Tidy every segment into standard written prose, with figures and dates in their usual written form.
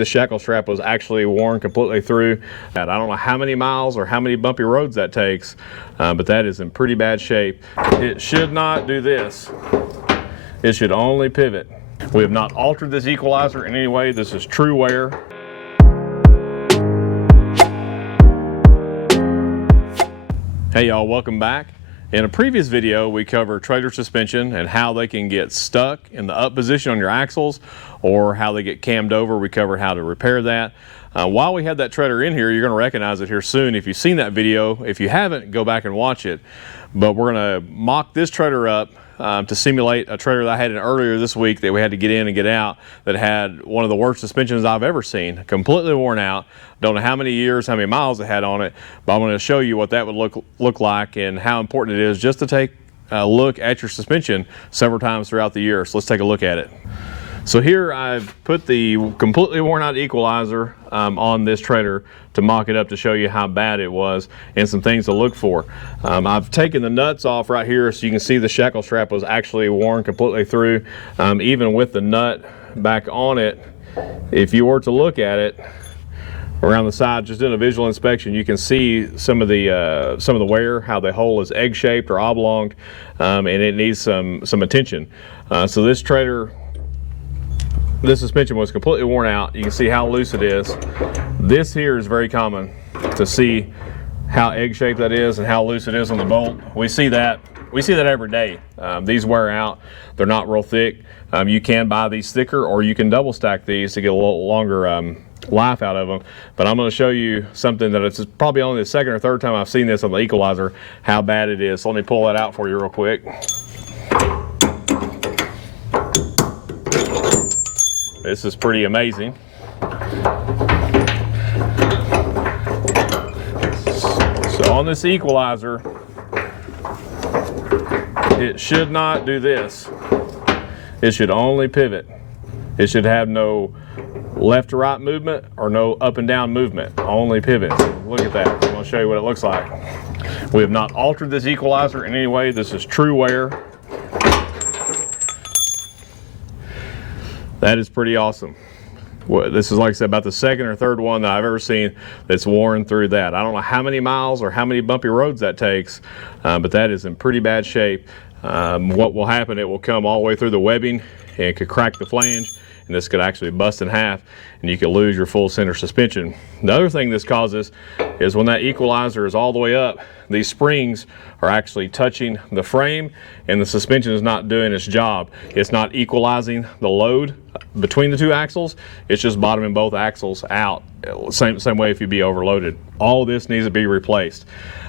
The shackle strap was actually worn completely through. I don't know how many miles or how many bumpy roads that takes, but that is in pretty bad shape. It should not do this. It should only pivot. We have not altered this equalizer in any way. This is true wear. Hey y'all, welcome back. In a previous video, we covered trailer suspension and how they can get stuck in the up position on your axles or how they get cammed over. We covered how to repair that. While we had that trailer in here, you're going to recognize it here soon. If you've seen that video, if you haven't, go back and watch it. But we're going to mock this trailer up to simulate a trailer that I had in earlier this week that we had to get in and get out that had one of the worst suspensions I've ever seen, completely worn out. Don't know how many years, how many miles it had on it, but I'm going to show you what that would look like and how important it is just to take a look at your suspension several times throughout the year. So let's take a look at it. So here I've put the completely worn out equalizer on this trailer to mock it up to show you how bad it was and some things to look for. I've taken the nuts off right here so you can see the shackle strap was actually worn completely through. Even with the nut back on it, if you were to look at it around the side, just in a visual inspection, you can see some of the wear, how the hole is egg-shaped or oblonged, and it needs some attention. So this trailer, this suspension was completely worn out. You can see how loose it is. This here is very common to see how egg-shaped that is and how loose it is on the bolt. We see that every day. These wear out. They're not real thick. You can buy these thicker, or you can double stack these to get a little longer life out of them. But I'm going to show you something that it's probably only the second or third time I've seen this on the equalizer, how bad it is. So let me pull that out for you real quick. This is pretty amazing. So on this equalizer, it should not do this. It should only pivot. It should have no left to right movement or no up and down movement, only pivot. Look at that. I'm going to show you what it looks like. We have not altered this equalizer in any way. This is true wear. That is pretty awesome. This is, like I said, about the second or third one that I've ever seen that's worn through that. I don't know how many miles or how many bumpy roads that takes, but that is in pretty bad shape. What will happen, it will come all the way through the webbing and it could crack the flange, and this could actually bust in half and you could lose your full center suspension. The other thing this causes is when that equalizer is all the way up, these springs are actually touching the frame and the suspension is not doing its job. It's not equalizing the load between the two axles. It's just bottoming both axles out. Same way if you'd be overloaded. All of this needs to be replaced.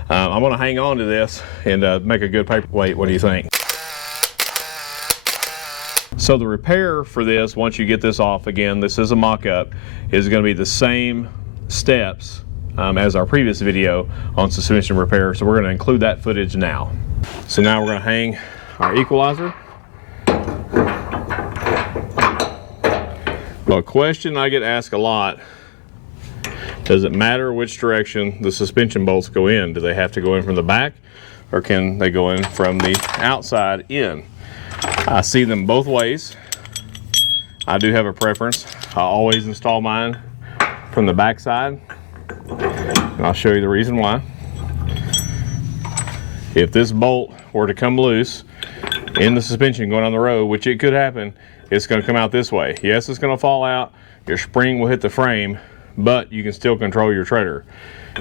I'm going to hang on to this and make a good paperweight. What do you think? So the repair for this, once you get this off, again, this is a mock-up, is going to be the same steps as our previous video on suspension repair. So we're going to include that footage now. So now we're going to hang our equalizer. Well, a question I get asked a lot: does it matter which direction the suspension bolts go in? Do they have to go in from the back, or can they go in from the outside in? I see them both ways. I do have a preference. I always install mine from the back side, and I'll show you the reason why. If this bolt were to come loose in the suspension going on the road, which it could happen, it's going to come out this way. Yes, it's going to fall out. Your spring will hit the frame, but you can still control your trailer.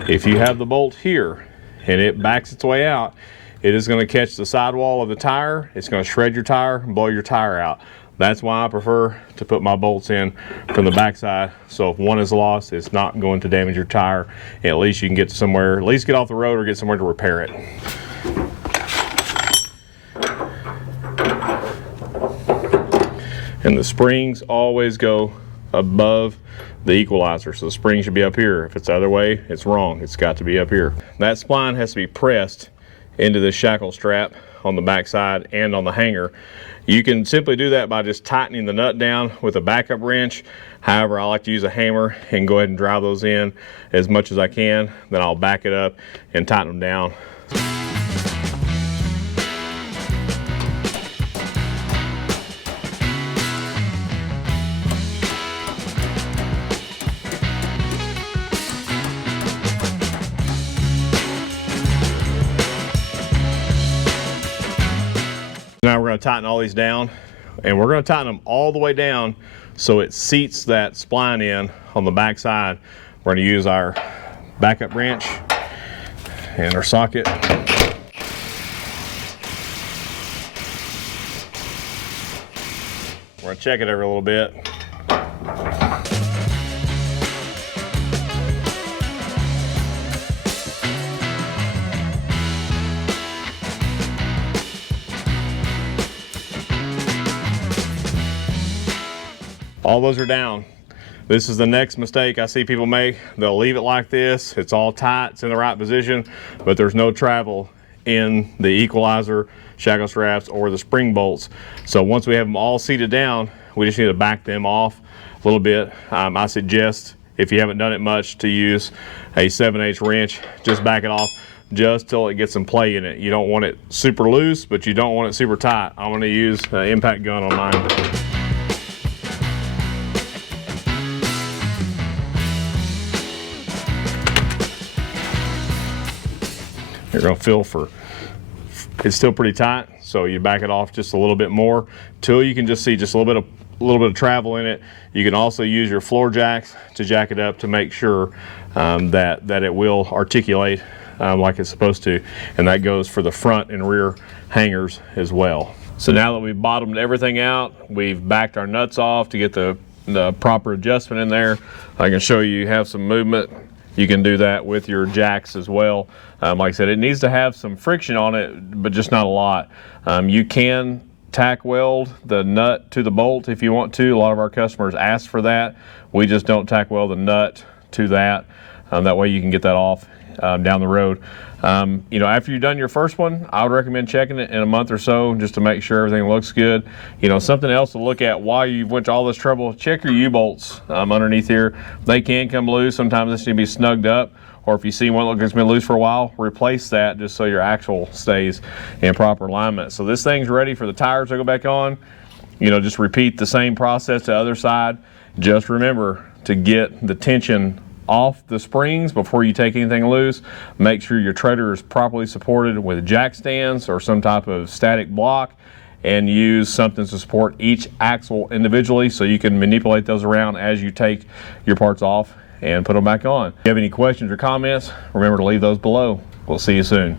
If you have the bolt here and it backs its way out, it is going to catch the sidewall of the tire. It's going to shred your tire and blow your tire out. That's why I prefer to put my bolts in from the backside. So if one is lost, it's not going to damage your tire. And at least you can get somewhere, at least get off the road or get somewhere to repair it. And the springs always go above the equalizer. So the spring should be up here. If it's the other way, it's wrong. It's got to be up here. That spline has to be pressed into the shackle strap on the back side and on the hanger. You can simply do that by just tightening the nut down with a backup wrench. However, I like to use a hammer and go ahead and drive those in as much as I can. Then I'll back it up and tighten them down. going to tighten all these down, and we're going to tighten them all the way down so it seats that spline in on the back side. We're going to use our backup wrench and our socket. We're going to check it every little bit. All those are down. This is the next mistake I see people make. They'll leave it like this. It's all tight, it's in the right position, but there's no travel in the equalizer, shackle straps, or the spring bolts. So once we have them all seated down, we just need to back them off a little bit. I suggest, if you haven't done it much, to use a 7/8 wrench. Just back it off just till it gets some play in it. You don't want it super loose, but you don't want it super tight. I'm going to use an impact gun on mine. You're going to feel for, it's still pretty tight, so you back it off just a little bit more till you can just see just a little bit of travel in it. You can also use your floor jacks to jack it up to make sure that it will articulate like it's supposed to, and that goes for the front and rear hangers as well. So now that we've bottomed everything out, we've backed our nuts off to get the proper adjustment in there. I can show you have some movement. You can do that with your jacks as well. Like I said, it needs to have some friction on it, but just not a lot. You can tack weld the nut to the bolt if you want to. A lot of our customers ask for that. We just don't tack weld the nut to that. That way you can get that off down the road. You know, after you've done your first one, I would recommend checking it in a month or so just to make sure everything looks good. You know, something else to look at while you've went to all this trouble, check your U-bolts underneath here. They can come loose. Sometimes this needs to be snugged up, or if you see one that looks like it's been loose for a while, replace that just so your axle stays in proper alignment. So this thing's ready for the tires to go back on. You know, just repeat the same process to the other side. Just remember to get the tension off the springs before you take anything loose. Make sure your trailer is properly supported with jack stands or some type of static block, and use something to support each axle individually so you can manipulate those around as you take your parts off and put them back on. If you have any questions or comments, remember to leave those below. We'll see you soon.